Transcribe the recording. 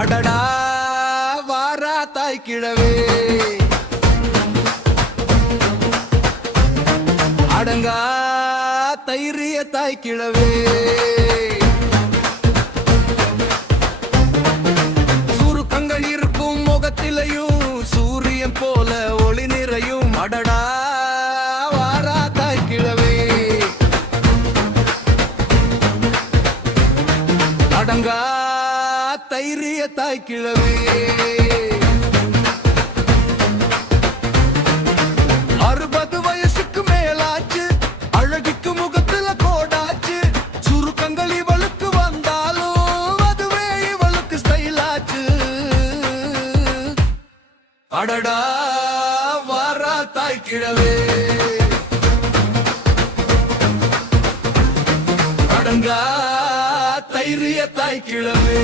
அடடா வாரா தாய் கிழவே, அடங்கா தைரிய தாய் கிழவே. சுருக்கங்கள் இருக்கும் முகத்திலையும் சூரியன் போல ஒளி நிறையும். அடடா வாரா தாய் கிழவே, அடங்கா தைரிய தாய் கிழவே. 60 வயசுக்கு மேலாச்சு, அழகுக்கு முகத்துல கோடாச்சு. சுருக்கங்கள் இவளுக்கு வந்தாலும் அதுவே இவளுக்கு ஸ்டைலாச்சு. அடடா வாரா தாய் கிழவே, அடங்கா தைரிய தாய் கிழவே.